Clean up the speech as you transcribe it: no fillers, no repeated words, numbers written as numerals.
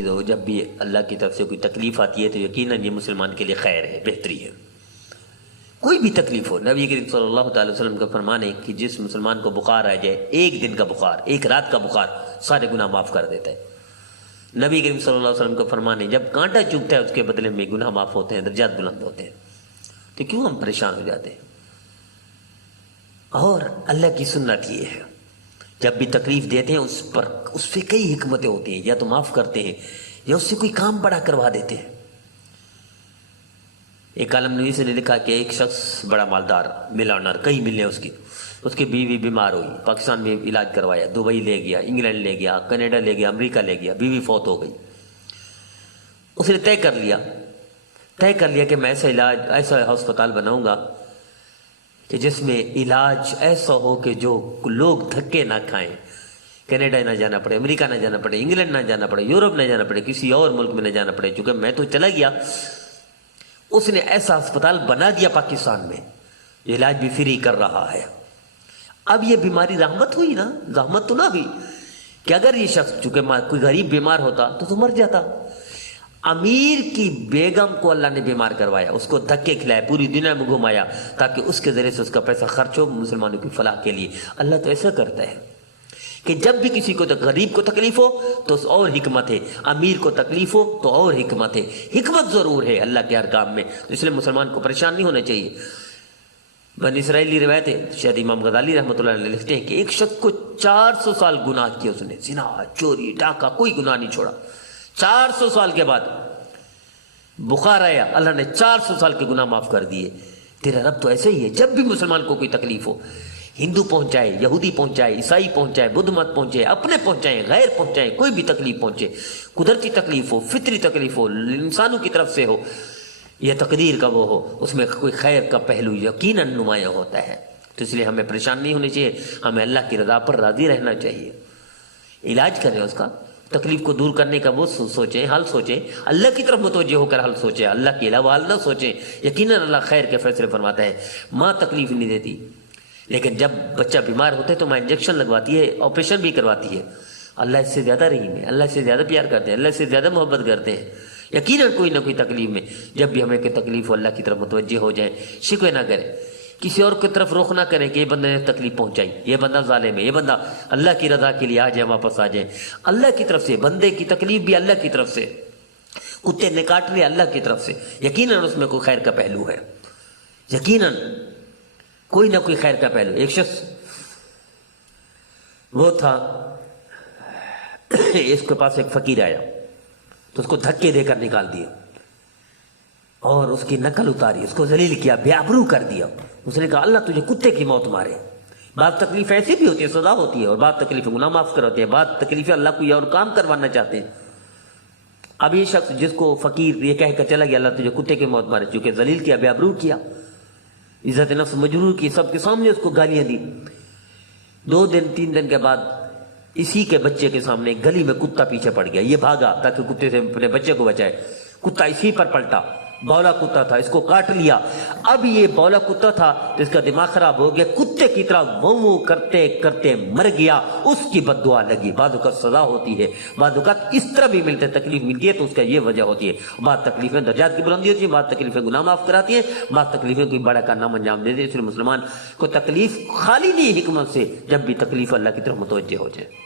تو جب بھی اللہ کی طرف سے کوئی تکلیف آتی ہے تو یقیناً یہ مسلمان کے لیے خیر ہے، بہتری ہے۔ کوئی بھی تکلیف ہو، نبی کریم صلی اللہ تعالی وسلم کا فرمان ہے کہ جس مسلمان کو بخار آ جائے، ایک دن کا بخار، ایک رات کا بخار سارے گناہ معاف کر دیتا ہے۔ نبی کریم صلی اللہ علیہ وسلم کا فرمان ہے جب کانٹا چبھتا ہے اس کے بدلے میں گناہ معاف ہوتے ہیں، درجات بلند ہوتے ہیں۔ تو کیوں ہم پریشان ہو جاتے ہیں؟ اور اللہ کی سنت یہ ہے جب بھی تکلیف دیتے ہیں اس پہ کئی حکمتیں ہوتی ہیں، یا تو معاف کرتے ہیں یا اس سے کوئی کام بڑا کروا دیتے ہیں۔ ایک عالم نویس نے لکھا کہ ایک شخص بڑا مالدار، ملانر، کئی ملیں اس کی بیوی بیمار ہوئی، پاکستان میں علاج کروایا، دبئی لے گیا، انگلینڈ لے گیا، کینیڈا لے گیا، امریکہ لے گیا، بیوی فوت ہو گئی۔ اس نے طے کر لیا کہ میں ایسا ہسپتال بناؤں گا کہ جس میں علاج ایسا ہو کہ جو لوگ دھکے نہ کھائیں، کینیڈا نہ جانا پڑے، امریکہ نہ جانا پڑے، انگلینڈ نہ جانا پڑے، یورپ نہ جانا پڑے، کسی اور ملک میں نہ جانا پڑے، چونکہ میں تو چلا گیا۔ اس نے ایسا ہسپتال بنا دیا پاکستان میں، علاج بھی فری کر رہا ہے۔ اب یہ بیماری رحمت ہوئی نا، رحمت تو نہ ہوئی کہ اگر یہ شخص، چونکہ کوئی غریب بیمار ہوتا تو مر جاتا۔ امیر کی بیگم کو اللہ نے بیمار کروایا، اس کو دھکے کھلائے، پوری دنیا میں گھمایا تاکہ اس کے ذریعے سے اس کا پیسہ خرچ ہو مسلمانوں کی فلاح کے لیے۔ اللہ تو ایسا کرتا ہے کہ جب بھی کسی کو غریب کو تکلیف ہو تو اور حکمت ہے، امیر کو تکلیف ہو تو اور حکمت ہے۔ حکمت ضرور ہے اللہ کے ہر کام میں، اس لیے مسلمان کو پریشان نہیں ہونا چاہیے۔ بنی اسرائیلی روایت ہے، شاید امام غزالی رحمۃ اللہ علیہ لکھتے ہیں کہ ایک شخص کو 400 سال گناہ کیا، اس نے زنا، چوری، ڈاکہ، کوئی گناہ نہیں چھوڑا۔ 400 سال کے بعد بخار آیا، اللہ نے 400 سال کے گناہ معاف کر دیے۔ تیرا رب تو ایسے ہی ہے، جب بھی مسلمان کو کوئی تکلیف ہو، ہندو پہنچائے، یہودی پہنچائے، عیسائی پہنچائے، بدھ مت پہنچائے، اپنے پہنچائے، غیر پہنچائے، کوئی بھی تکلیف پہنچے، قدرتی تکلیف ہو، فطری تکلیف ہو، انسانوں کی طرف سے ہو یا تقدیر کا وہ ہو، اس میں کوئی خیر کا پہلو یقیناً نمایاں ہوتا ہے۔ تو اس لیے ہمیں پریشان نہیں ہونے چاہیے، ہمیں اللہ کی رضا پر راضی رہنا چاہیے۔ علاج کریں اس کا، تکلیف کو دور کرنے کا وہ سوچیں، حل سوچیں، اللہ کی طرف متوجہ ہو کر حل سوچیں، اللہ کے علاوہ حل نہ سوچیں۔ یقیناً اللہ خیر کے فیصلے فرماتا ہے۔ ماں تکلیف نہیں دیتی، لیکن جب بچہ بیمار ہوتا ہے تو ماں انجیکشن لگواتی ہے، آپریشن بھی کرواتی ہے۔ اللہ اس سے زیادہ رحیم ہے، اللہ اس سے زیادہ پیار کرتے ہیں، اللہ اس سے زیادہ محبت کرتے ہیں۔ یقیناً کوئی نہ کوئی تکلیف میں جب بھی ہمیں کوئی تکلیف ہو، اللہ کی طرف متوجہ ہو جائیں، شکوے نہ کریں، کسی اور کی طرف رخ نہ کریں کہ یہ بندے نے تکلیف پہنچائی، یہ بندہ ظالم ہے، یہ بندہ اللہ کی رضا کے لیے آ جائے، واپس آ جائیں۔ اللہ کی طرف سے بندے کی تکلیف بھی اللہ کی طرف سے، کتے نے کاٹ لیا اللہ کی طرف سے، یقیناً اس میں کوئی خیر کا پہلو ہے، یقیناً کوئی نہ کوئی خیر کا پہلو۔ ایک شخص وہ تھا، اس کے پاس ایک فقیر آیا تو اس کو دھکے دے کر نکال دیا اور اس کی نقل اتاری، اس کو ذلیل کیا، بے آبرو کر دیا۔ اس نے کہا اللہ تجھے کتے کی موت مارے۔ بعض تکلیف ایسی بھی ہوتی ہے، سزا ہوتی ہے، اور بعض تکلیفیں گناہ معاف کراتی ہے، بعض تکلیفیں اللہ کو یہ اور کام کروانا چاہتے ہیں۔ اب یہ شخص جس کو فقیر یہ کہہ کر چلا گیا اللہ تجھے کتے کی موت مارے، چونکہ ذلیل کیا، بے آبرو کیا، عزت نفس مجرور کی، سب کے سامنے اس کو گالیاں دی۔ 2 دن 3 دن کے بعد اسی کے بچے کے سامنے گلی میں کتا پیچھے پڑ گیا، یہ بھاگا تاکہ کتے سے اپنے بچے کو بچائے، کتا اسی پر پلٹا، بولا کتا تھا، اس کو کاٹ لیا۔ اب یہ بولا کتا تھا تو اس کا دماغ خراب ہو گیا، کتے کی طرح وہ کرتے کرتے مر گیا، اس کی بد دعا لگی۔ بعض اوقات سزا ہوتی ہے، بعض اوقات اس طرح بھی ملتے، تکلیف ملتی ہے تو اس کا یہ وجہ ہوتی ہے۔ بعض تکلیفیں درجات کی بلندی ہوتی ہے، بعض تکلیفیں گناہ معاف کراتی ہیں، بعض تکلیفیں کوئی بڑا کارنامہ انجام دیتی ہے۔ اس لیے مسلمان کو تکلیف خالی نہیں حکمت سے، جب بھی تکلیف اللہ کی طرف متوجہ ہو جائے۔